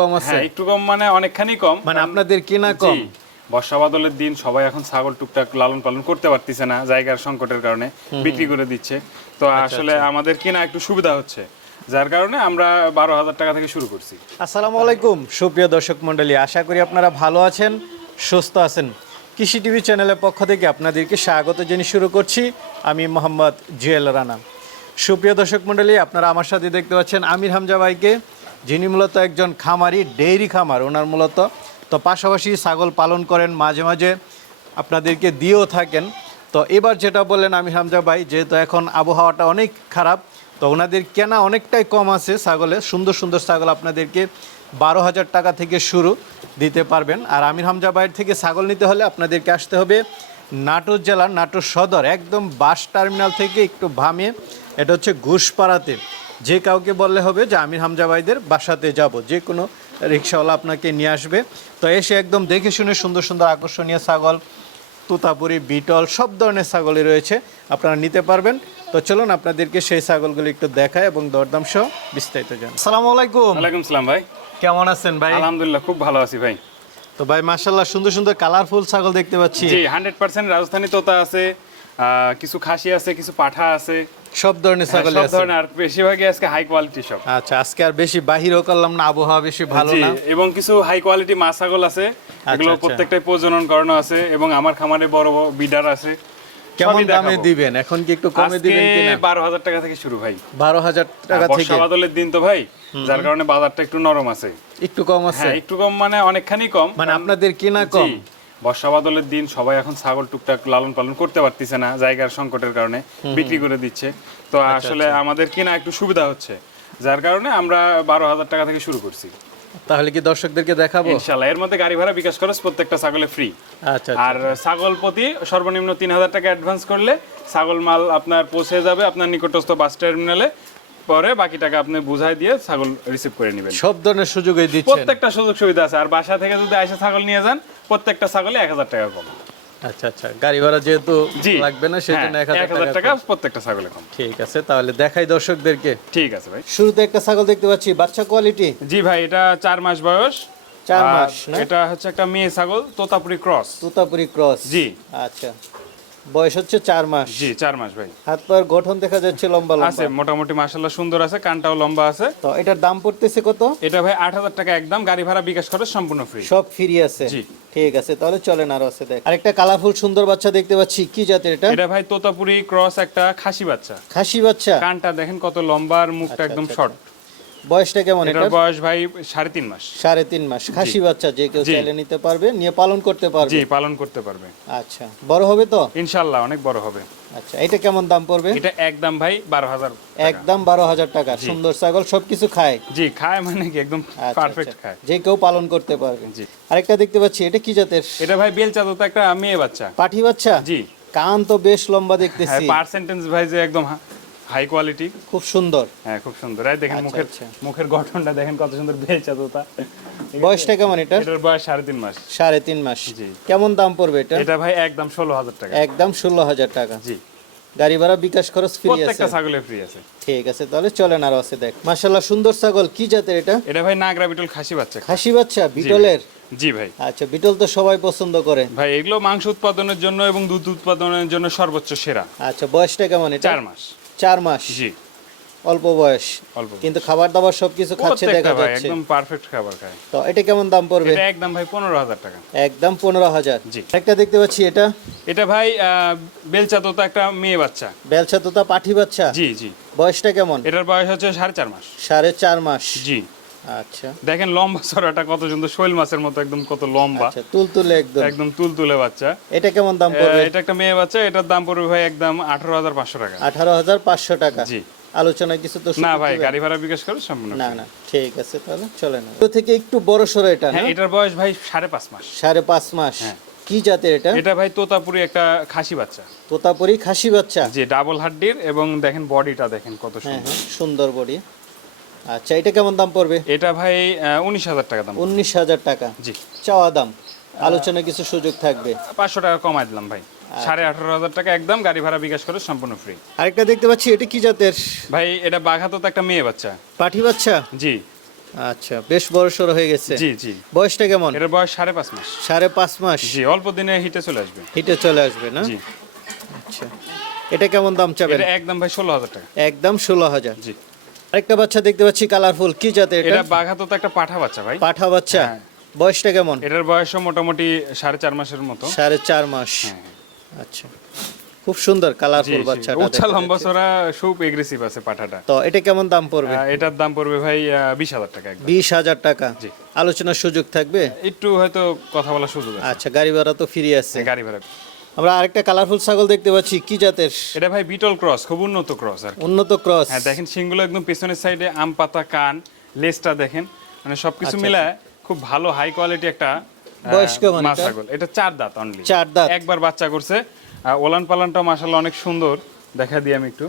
কম আছে। হ্যাঁ একটু কম মানে অনেকখানি কম। মানে আপনাদের কেনা কম। বর্ষা বাদলের দিন সবাই এখন ছাগল টুকটাক লালন পালন করতে পারতেছে না জায়গার সংকটের কারণে বিক্রি করে দিচ্ছে। তো আচ্ছা, আসলে আমাদের কেনা একটু সুবিধা হচ্ছে যার কারণে আমরা বারো হাজার টাকা থেকে শুরু করছি। আসসালামু আলাইকুম সুপ্রিয় দর্শক মণ্ডলী আশা করি আপনারা ভালো আছেন সুস্থ আছেন। কৃষি টিভি চ্যানেলের পক্ষ থেকে আপনাদেরকে স্বাগত জানিয়ে শুরু করছি আমি মোহাম্মদ জুয়েল রানা। সুপ্রিয় দর্শক মন্ডলী আপনারা আমার সাথে দেখতে পাচ্ছেন আমির হামজা ভাইকে। যিনি মূলত একজন খামারি, ডেইরি খামার, ওনার মূলত তো পাশাপাশি ছাগল পালন করেন, মাঝে মাঝে আপনাদেরকে দিয়েও থাকেন। তো এবার যেটা বললেন আমির হামজা ভাই, যেহেতু এখন আবহাওয়াটা অনেক খারাপ, তো ওনাদের কেনা অনেকটাই কম আছে ছাগলের। সুন্দর সুন্দর ছাগল আপনাদেরকে বারো হাজার টাকা থেকে শুরু দিতে পারবেন। আর আমির হামজা ভাইয়ের থেকে ছাগল নিতে হলে আপনাদেরকে আসতে হবে নাটোর জেলার নাটোর সদর, একদম বাস টার্মিনাল থেকে একটু ভামে এটা হচ্ছে ঘুষপাড়াতে। যে কাউকে বললে হবে যে আমির হামজা ভাইদের বাসাতে যাব যে কোনো রিক্সাওয়ালা আপনাকে নিয়ে আসবে। তো এসে একদম দেখে শুনে সুন্দর সুন্দর আকর্ষণীয় ছাগল তোতাপুরি বিটল সব ধরনের ছাগলই রয়েছে আপনারা নিতে পারবেন। তো চলুন আপনাদেরকে সেই ছাগলগুলো একটু দেখায় এবং দরদাম সহ বিস্তারিত জানাই। আসসালামু আলাইকুম। ওয়ালাইকুম সালাম ভাই। কেমন আছেন ভাই? আলহামদুলিল্লাহ খুব ভালো আছি ভাই। তো ভাই মাশাল্লাহ সুন্দর সুন্দর কালারফুল ছাগল দেখতে পাচ্ছি। জি হান্ড্রেড পার্সেন্ট রাজস্থানী তোতা আছে কিছু খাসি আছে কিছু পাঠা আছে। সব ধরনের হ্যাঁ, ছাগল সব ধরনের আর বেশিরভাগই আজকে হাই কোয়ালিটি সব। আচ্ছা আজকে আর বেশি বাহিরও করলাম না আবহাওয়া বেশি ভালো না। এবং কিছু হাই কোয়ালিটি মাছ ছাগল আছে এগুলো আচ্ছা। প্রত্যেকটাই প্রজনন করানো আছে এবং আমার খামারে বড় বড় বিডার আছে কেমন দামে দিবেন? এখন কি একটু কমে দিবেন কিনা? বারো হাজার টাকা থেকে শুরু ভাই। বারো হাজার টাকা থেকে। বর্ষা বাদলের দিন তো ভাই যার কারণে বাজারটা একটু নরম আছে। একটু কম আছে। হ্যাঁ একটু কম মানে অনেকখানি কম। মানে আপনাদের কেনা কম? বর্ষা বাদলের দিন সবাই এখন ছাগল টুকটাক লালন পালন করতে পারতেছে না জায়গার সংকটের কারণে বিক্রি করে দিচ্ছে। তো আচ্ছা, আসলে আমাদের কেনা একটু সুবিধা হচ্ছে যার কারণে আমরা বারো হাজার টাকা থেকে শুরু করছি। তাহলে কি দর্শকদেরকে দেখাবো? ইনশাল্লাহ এর মধ্যে গাড়ি ভাড়া বিকাশ খরচ প্রত্যেকটা ছাগলে ফ্রি আচ্ছা আর ছাগল প্রতি সর্বনিম্ন তিন হাজার টাকা অ্যাডভান্স করলে ছাগল মাল আপনার পৌঁছে যাবে আপনার নিকটস্থ বাস টার্মিনালে পরে বাকি টাকা আপনি বুঝাই দিয়ে ছাগল রিসিভ করে নেবেন। সব ধরনের সুযোগই দিচ্ছেন। প্রত্যেকটা সুযোগ সুবিধা আছে। আর বাসা থেকে যদি আইসা ছাগল নিয়ে যান প্রত্যেকটা ছাগলে এক হাজার টাকা কম। আচ্ছা আচ্ছা। গাড়ি ভাড়া যেহেতু লাগবে না সেজন্য এক হ্যাঁ, এক হাজার টাকা টাকা প্রত্যেকটা ছাগলে কম। ঠিক আছে তাহলে দেখাই দর্শকদেরকে। ঠিক আছে ভাই। শুরুতে একটা ছাগল দেখতে পাচ্ছি বাচ্চা কোয়ালিটি জি ভাই এটা চার মাস বয়স। চার মাস এটা হচ্ছে একটা মেয়ে ছাগল তোতাপুরি ক্রস তোতাপুরি ক্রস জি। আচ্ছা। বয়স হচ্ছে চার মাস। জি চার মাস ভাই। হাত পায়ের গঠন দেখা যাচ্ছে লম্বা লম্বা। আছে মোটামুটি মাসাল্লাহ সুন্দর আছে কানটাও লম্বা আছে। তো এটার দাম পড়তেছে কত? এটা ভাই আট হাজার টাকা একদম গাড়ি ভাড়া বিকাশ খরচ সম্পূর্ণ ফ্রি সব ফ্রি আছে। জি। ঠিক আছে তাহলে চলেন আরও আছে দেখ। আরেকটা কালারফুল সুন্দর বাচ্চা দেখতে পাচ্ছি কি জাতের এটা? এটা ভাই তোতাপুরি ক্রস একটা খাসি বাচ্চা। খাসি বাচ্চা। কানটা দেখেন কত লম্বা আর মুখটা আচ্ছা, একদম আচ্ছা, শর্ট বয়সটা কেমন এটা এটার? বয়স ভাই সাড়ে তিন মাস। সাড়ে তিন মাস। খাসি বাচ্চা যে কেউ চাইলে নিতে পারবে নিয়ে পালন করতে পারবে। জি পালন করতে পারবে। আচ্ছা বড় হবে তো? ইনশাল্লাহ অনেক বড় হবে। আচ্ছা এটা কেমন দাম পড়বে? এটা একদম ভাই বারো হাজার একদম বারো হাজার টাকা সুন্দর ছাগল সবকিছু খায়। জি খায় মানে কি একদম আচ্ছা, পারফেক্ট আচ্ছা। খায়। যে কেউ পালন করতে পারবে। জি। আরেকটা দেখতে পাচ্ছি এটা কি জাতের? এটা ভাই বেলচা তো একটা মেয়ে বাচ্চা। পাঠি বাচ্চা? জি। কান তো বেশ লম্বা হ্যাঁ দেখতেছি পার্সেন্টেজ ভাই যে একদম হাই কোয়ালিটি খুব সুন্দর। হ্যাঁ খুব সুন্দর। এই দেখেন আচ্ছা, মুখের আচ্ছা। মুখের গঠনটা দেখেন কত সুন্দর বেলচা তোতা বয়সটা কেমন এটা এটার বয়স সাড়ে তিন মাস। সাড়ে তিন মাস। জি। কেমন দাম পড়বে এটা? এটা ভাই একদম ষোলো হাজার টাকা। একদম ষোলো হাজার টাকা। জি। গাড়ি ভাড়া বিকাশ খরচ ফ্রি আছে। প্রত্যেকটা ছাগলে ফ্রি আছে। ঠিক আছে তাহলে চলেন আরও আছে দেখ। মাশাল্লাহ সুন্দর ছাগল। কি জাতের এটা? এটা ভাই নাগরা বিটল খাসি বাচ্চা। খাসি বাচ্চা বিটলের? জি ভাই। আচ্ছা বিটল তো সবাই পছন্দ করে। ভাই এগুলো মাংস উৎপাদনের জন্য এবং দুধ উৎপাদনের জন্য সর্বোচ্চ সেরা। আচ্ছা বয়সটা কেমন এটা? চার মাস। চার মাস। জি। অল্প বয়স। অল্প কিন্তু খাবার দাবার সবকিছু খাচ্ছে দেখা যাচ্ছে। একদম পারফেক্ট খাবার খায়। তো এটা কেমন দাম পড়বে? এটা একদম ভাই পনেরো হাজার টাকা। একদম পনেরো হাজার। জি। একটা দেখতে পাচ্ছি এটা? এটা ভাই বেলচা তোতা একটা মেয়ে বাচ্চা। বেলচা তোতা পাঠি বাচ্চা? জি জি। বয়সটা কেমন? এটার বয়স হচ্ছে সাড়ে চার মাস। সাড়ে চার মাস। জি। আচ্ছা। দেখেন লম্বা ছড়াটা কত সুন্দর শৈল মাছের মতো একদম কত লম্বা। আচ্ছা তুল তুলে একদম। একদম তুলতুলে বাচ্চা। এটা কেমন দাম পড়বে? এটা একটা মেয়ে বাচ্চা এটার দাম পড়বে ভাই একদম আঠারো হাজার পাঁচশো টাকা। আঠারো হাজার পাঁচশো টাকা। জি। আলোচনায় কিছু তো না ভাই গাড়ি ভাড়া বিকাশ করে সম্পূর্ণ না না ঠিক আছে তাহলে চলে না তো থেকে একটু বড় সড়ো এটা হ্যাঁ এটার বয়স ভাই সাড়ে পাঁচ মাস। সাড়ে পাঁচ মাস। হ্যাঁ। কি জাতের এটা? এটা ভাই তোতাপুরি একটা খাসি বাচ্চা। তোতাপুরি খাসি বাচ্চা। যে ডাবল হাড্ডির এবং দেখেন বডিটা দেখেন কত হ্যাঁ সুন্দর। হ্যাঁ সুন্দর বডি। আচ্ছা এটা কেমন দাম পড়বে? এটা ভাই উনিশ হাজার টাকা দাম উনিশ হাজার টাকা। জি। চাওয়া দাম। আলোচনায় কিছু সুযোগ থাকবে। পাঁচশো টাকা কমাই দিলাম ভাই। সাড়ে আঠারো হাজার টাকা একদম গাড়ি ভাড়া বিকাশ করে সম্পূর্ণ ফ্রি আরেকটা দেখতে পাচ্ছি এটা কি জাতের? ভাই এটা বাঘাতো তো একটা মেয়ে বাচ্চা। পাঠি বাচ্চা? জি। আচ্ছা বেশ বড় সড়ো হয়ে গেছে। জি জি। বয়সটা কেমন? এটার বয়স সাড়ে পাঁচ মাস। সাড়ে পাঁচ মাস। জি অল্প দিনে হিটে চলে আসবে। হিটে চলে আসবে না? জি। আচ্ছা। এটা কেমন দাম চাবেন? একদম ভাই ষোলো হাজার টাকা। একদম ষোলো হাজার। জি। আরেকটা বাচ্চা দেখতে পাচ্ছি কালারফুল কি জাতের এটা? এটা বাঘাতো তো একটা পাঠা বাচ্চা ভাই। পাঠা বাচ্চা? হ্যাঁ। বয়সটা কেমন? এটার বয়সও মোটামুটি সাড়ে চার মাসের মতো। সাড়ে চার মাস। হ্যাঁ। আচ্ছা। খুব সুন্দর কালারফুল বাচ্চা উচ্চা লম্বা। চড়া খুব এগ্রেসিভ আছে পাঠাটা। তো এটা কেমন দাম পড়বে? এটার দাম পড়বে ভাই বিশ হাজার টাকা একদম। বিশ হাজার টাকা। জি। আলোচনার সুযোগ থাকবে? একটু হয়তো কথা বলার সুযোগ আছে। আচ্ছা গাড়ি ভাড়া তো ফ্রি আছে। গাড়ি ভাড়া। আমরা আরেকটা কালারফুল ছাগল দেখতে পাচ্ছি কি জাতের? এটা ভাই বিটল ক্রস খুব উন্নত ক্রস আর উন্নত ক্রস হ্যাঁ দেখেন সিংগুলো একদম পেছনের সাইডে আম পাতা কান লেজটা দেখেন। মানে সবকিছু মিলায় খুব ভালো হাই কোয়ালিটি একটা আহ, আচ্ছা, বয়স কেমন মাছ এটা? ছাগল। এটা চার দাঁত অনলি চার দাঁত। একবার বাচ্চা করছে। ওলান পালানটা মাশাআল্লাহ অনেক সুন্দর। দেখা দিই আমি একটু।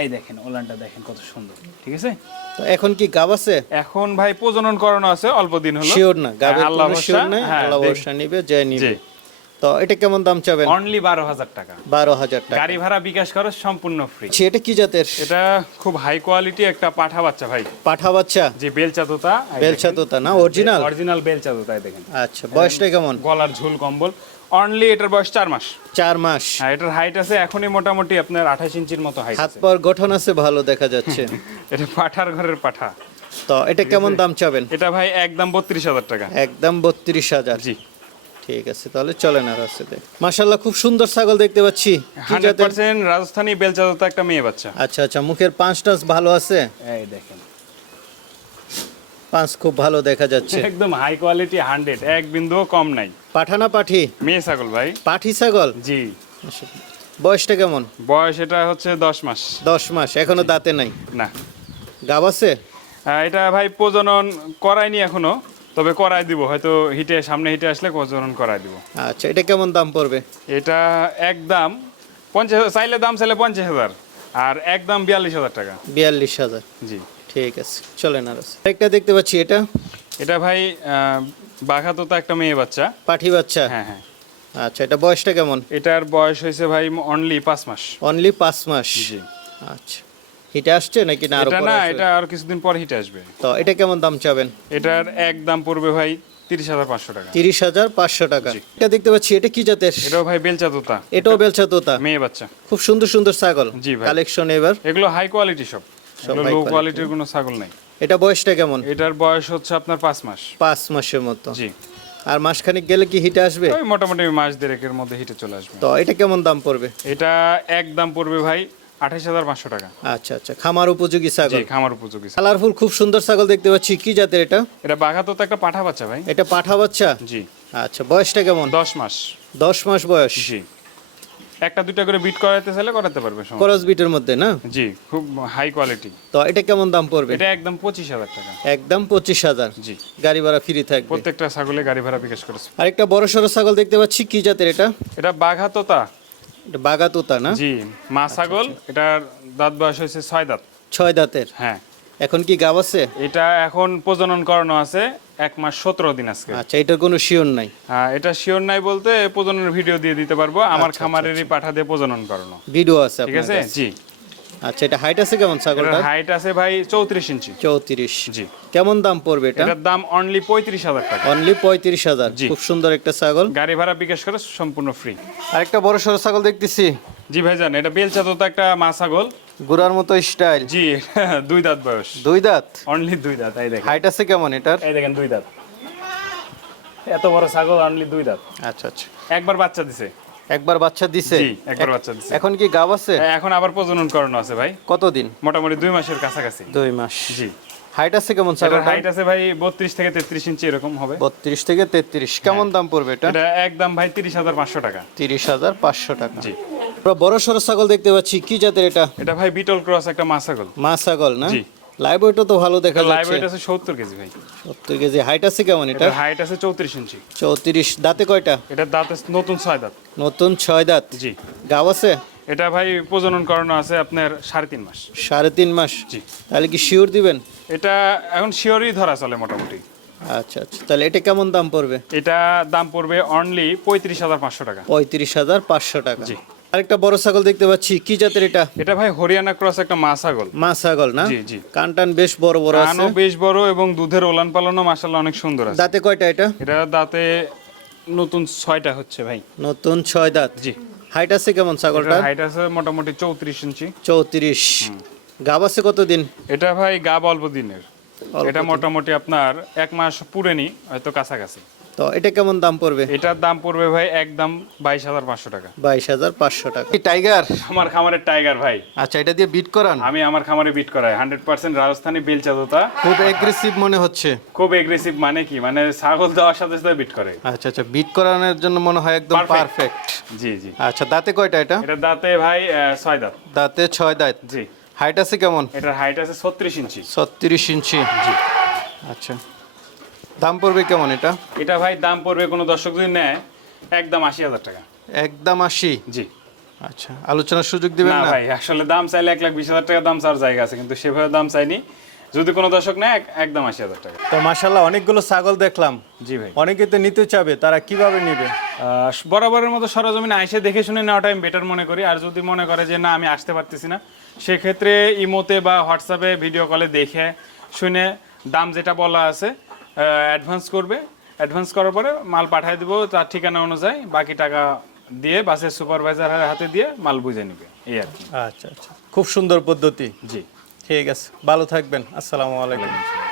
এই দেখেন ওলানটা দেখেন কত সুন্দর। ঠিক আছে? তো এখন কি গাব আছে? এখন ভাই প্রজনন করানো আছে অল্প দিন হলো। শিওর না গাবের হ্যাঁ, আল্লাহ কোনো শিওর নাই হ্যাঁ, আল্লাহ ভরসা নিবে যে নিবে। তো এটা কেমন দাম চাবেন? অনলি বারো হাজার টাকা। বারো হাজার টাকা। গাড়ি ভাড়া বিকাশ করো সম্পূর্ণ ফ্রি আচ্ছা, এটা কি জাতের? এটা খুব হাই কোয়ালিটি একটা পাঠা বাচ্চা ভাই। পাঠা বাচ্চা? যে বেলচা তোতা বেলচা তোতা না? অরিজিনাল অরিজিনাল বেলচা তোতা দেখেন। আচ্ছা বয়সটা কেমন? গলার ঝুল কম্বল। অনলি এটার বয়স চার মাস। চার মাস। হ্যাঁ এটার হাইট আছে এখনই মোটামুটি আপনার আঠাশ ইঞ্চির মতো হাইট হাত পাওয়ার গঠন আছে ভালো দেখা যাচ্ছে। এটা পাঠার ঘরের পাঠা। তো এটা কেমন দাম চাবেন? এটা ভাই একদম বত্রিশ হাজার টাকা। একদম বত্রিশ হাজার। জি। ঠিক আছে তাহলে চলেন আর আছে মাসাল্লাহ খুব সুন্দর ছাগল দেখতে পাচ্ছি। কি হান্ড্রেড জাতের পার্সেন্ট রাজস্থানী বেলচা তোতা একটা মেয়ে বাচ্চা। আচ্ছা আচ্ছা মুখের পাঁচ টাচ ভালো আছে? এই দেখেন। পাঁচ খুব ভালো দেখা যাচ্ছে। একদম হাই কোয়ালিটি হান্ড্রেড এক বিন্দুও কম নাই। পাঠানা পাঠি? মেয়ে ছাগল ভাই। পাঠি ছাগল? জি। বয়সটা কেমন? বয়স এটা হচ্ছে দশ মাস। দশ মাস এখনও দাঁতে নাই? না। গাব আছে? এটা ভাই প্রজনন করায়নি এখনও। তবে করাই দিব হয়তো হিটে সামনে হিটে আসলে প্রজনন করাই দিব। আচ্ছা এটা কেমন দাম পড়বে? এটা এক দাম পঞ্চাশ চাইলে দাম চাইলে পঞ্চাশ হাজার আর একদম বিয়াল্লিশ হাজার টাকা। বিয়াল্লিশ হাজার। জি। ঠিক আছে চলেন আর একটা দেখতে পাচ্ছি এটা? এটা ভাই বাঘা তো একটা মেয়ে বাচ্চা। পাঠি বাচ্চা? হ্যাঁ হ্যাঁ। আচ্ছা এটা বয়সটা কেমন? এটার বয়স হয়েছে ভাই অনলি পাঁচ মাস। অনলি পাঁচ মাস। জি। আচ্ছা। হিটে আসছে নাকি না আরও পরে না এটা আর কিছুদিন পর হিটে আসবে। তো এটা কেমন দাম চাবেন? এটার এক দাম পড়বে ভাই তিরিশ হাজার পাঁচশো টাকা। তিরিশ হাজার পাঁচশো টাকা। এটা দেখতে পাচ্ছি এটা কি জাতের? এটাও ভাই বেলচা তোতা। এটাও বেলচা তোতা। মেয়ে বাচ্চা। খুব সুন্দর সুন্দর ছাগল। জি ভাই। কালেকশন এবার। এগুলো হাই কোয়ালিটি সব। লো কোয়ালিটির কোনো ছাগল নাই। এটা বয়সটা কেমন? এটার বয়স হচ্ছে আপনার পাঁচ মাস। পাঁচ মাসের মতো। জি। আর মাসখানিক গেলে কি হিটে আসবে? ওই মোটামুটি মাস দেড়েকের মধ্যে হিটে চলে আসবে। তো এটা কেমন দাম পড়বে? এটা এক দাম পড়বে ভাই আঠাশ হাজার পাঁচশো টাকা। আচ্ছা আচ্ছা। খামার উপযোগী ছাগল। খামার উপযোগী কালারফুল খুব সুন্দর ছাগল দেখতে পাচ্ছি। কি জাতের এটা? এটা বাঘা তো একটা পাঠা বাচ্চা ভাই। এটা পাঠা বাচ্চা? জি। আচ্ছা বয়সটা কেমন? দশ মাস। দশ মাস বয়স। জি। একটা দুইটা করে বিট করাতে চাইলে করাতে পারবে। করস বিটের মধ্যে না? জি খুব হাই কোয়ালিটি। তো এটা কেমন দাম পড়বে? এটা একদম পঁচিশ হাজার টাকা। একদম পঁচিশ হাজার। জি। গাড়ি ভাড়া ফ্রি থাকবে। প্রত্যেকটা ছাগলে গাড়ি ভাড়া বিকাশ করেছে আরেকটা বড় সড়ো ছাগল দেখতে পাচ্ছি। কি জাতের এটা? এটা বাঘা তোতা এটা বাগাতুতা না? জি মা ছাগল এটার দাঁত বয়স হয়েছে ছয় দাঁত। ছয় দাঁতের? হ্যাঁ। এখন কি গাব আছে? এটা এখন প্রজনন করানো আছে এক মাস সতেরো দিন আজকে। আচ্ছা এটার কোনো শিওর নাই? হ্যাঁ, এটা শিওর নাই বলতে প্রজননের ভিডিও দিয়ে দিতে পারব। আমার খামারেরই পাঠা দিয়ে প্রজনন করানো। ভিডিও আছে ঠিক আছে? জি। আচ্ছা এটা হাইট আছে কেমন ছাগলটা হাইট আছে ভাই চৌত্রিশ ইঞ্চি। চৌত্রিশ। জি। কেমন দাম পড়বে এটা? এটার দাম অনলি পঁয়ত্রিশ হাজার টাকা। অনলি পঁয়ত্রিশ হাজার। জি। খুব সুন্দর একটা ছাগল। গাড়ি ভাড়া বিকাশ করে সম্পূর্ণ ফ্রি আরেকটা বড় সড়ো ছাগল দেখতেছি। জি ভাইজান এটা বেলচা তো একটা মা ছাগল। গুড়ার মতো স্টাইল জি দুই দাঁত বয়স। দুই দাঁত? অনলি দুই দাঁত এই দেখেন। হাইট আছে কেমন এটার? এই দেখেন দুই দাঁত। এত বড় ছাগল অনলি দুই দাঁত। আচ্ছা আচ্ছা। একবার বাচ্চা দিছে। একবার বাচ্চা দিছে? জি একবার বাচ্চা দিছে। এখন কি গাব আছে? এখন আবার প্রজনন করানো আছে ভাই। কতদিন? মোটামুটি দুই মাসের কাছাকাছি। দুই মাস। জি। হাইট আছে কেমন ছাগল হাইট আছে ভাই বত্রিশ থেকে তেত্রিশ ইঞ্চি এরকম হবে। বত্রিশ থেকে তেত্রিশ। কেমন দাম পড়বে এটা? এটা একদম ভাই তিরিশ হাজার পাঁচশো টাকা। তিরিশ হাজার পাঁচশো টাকা। জি। বড় সড়ো ছাগল দেখতে পাচ্ছি। কি জাতের এটা? এটা ভাই বিটল ক্রস একটা মা ছাগল। মা ছাগল না? জি। লাইভ তো ভালো দেখা লাইভ যাচ্ছে। ওয়েট আছে সত্তর কেজি ভাই। সত্তর কেজি। হাইট আছে কেমন এটা? হাইট আছে চৌত্রিশ ইঞ্চি। চৌত্রিশ। দাঁতে কয়টা? এটার দাঁত নতুন ছয় দাঁত। নতুন ছয় দাঁত। জি। গাব আছে? এটা ভাই প্রজনন করানো আছে আপনার সাড়ে তিন মাস। সাড়ে তিন মাস। জি। তাহলে কি শিওর দিবেন? এটা এখন শিওরই ধরা চলে মোটামুটি। আচ্ছা আচ্ছা। তাহলে এটা কেমন দাম পড়বে? এটা দাম পড়বে অনলি পঁয়ত্রিশ হাজার পাঁচশো টাকা। পঁয়ত্রিশ হাজার পাঁচশো টাকা। জি। আরেকটা বড় ছাগল দেখতে পাচ্ছি। কি জাতের এটা? এটা ভাই হরিয়ানা ক্রস একটা মা ছাগল। মা ছাগল না? জি, জি। কান টান বেশ বড় বড় আছে। কানও বেশ বড় এবং দুধের ওলান পালনও মাসাল্লাহ অনেক সুন্দর আছে। দাঁতে কয়টা এটা? এটা দাঁতে নতুন ছয়টা হচ্ছে ভাই। নতুন ছয় দাঁত। জি। হাইট আছে কেমন ছাগলটা হাইট আছে মোটামুটি চৌত্রিশ ইঞ্চি। চৌত্রিশ। গাব আছে কতদিন? এটা ভাই গাব অল্প দিনের। এটা মোটামুটি আপনার এক মাস পুরেনি হয়তো কাছাকাছি। তো এটা কেমন দাম পড়বে? এটার দাম পড়বে ভাই একদম বাইশ হাজার পাঁচশো টাকা। বাইশ হাজার পাঁচশো টাকা। টাইগার? আমার খামারের টাইগার ভাই। আচ্ছা এটা দিয়ে বিট করান? আমি আমার খামারে বিট করাই। হান্ড্রেড পার্সেন্ট রাজস্থানী বেলচা তোতা খুব এগ্রেসিভ মনে হচ্ছে। খুব এগ্রেসিভ মানে কি? মানে ছাগল দেওয়ার সাথে সাথে বিট করে। আচ্ছা আচ্ছা বিট করানোর জন্য মনে হয় একদম পারফেক্ট জি জি। আচ্ছা দাঁতে কয়টা এটা? এটা দাঁতে ভাই ছয় দাঁত। দাঁতে ছয় দাঁত। জি। হাইট আছে কেমন? এটার হাইট আছে ছত্রিশ ইঞ্চি। ছত্রিশ ইঞ্চি। জি। আচ্ছা। দাম পড়বে কেমন এটা? এটা ভাই দাম পড়বে কোনো দর্শক যদি নেয় একদম আশি হাজার টাকা। একদম আশি? জি। আচ্ছা আলোচনার সুযোগ দিবেন না ভাই আসলে দাম চাইলে এক লাখ বিশ হাজার টাকা দাম চাওয়ার জায়গা আছে কিন্তু সেভাবে দাম চাইনি। যদি কোনো দর্শক নেয় এক- একদম আশি হাজার টাকা। তো মাশাল্লাহ অনেকগুলো ছাগল দেখলাম। জি ভাই। অনেকে তো নিতে চাবে তারা কীভাবে নিবে? বরাবরের মতো সরজমিনে আইসে দেখে শুনে নেওয়াটা আমি বেটার মনে করি। আর যদি মনে করে যে না আমি আসতে পারতেছি না সেক্ষেত্রে ইমোতে বা হোয়াটসঅ্যাপে ভিডিও কলে দেখে শুনে দাম যেটা বলা আছে অ্যাডভান্স করবে। অ্যাডভান্স করার পরে মাল পাঠিয়ে দেবো তার ঠিকানা অনুযায়ী। বাকি টাকা দিয়ে বাসের সুপারভাইজারের হাতে দিয়ে মাল বুঝে নেবে। এই আর কি। আচ্ছা আচ্ছা। খুব সুন্দর পদ্ধতি। জি। ঠিক আছে। ভালো থাকবেন। আসসালামু আলাইকুম।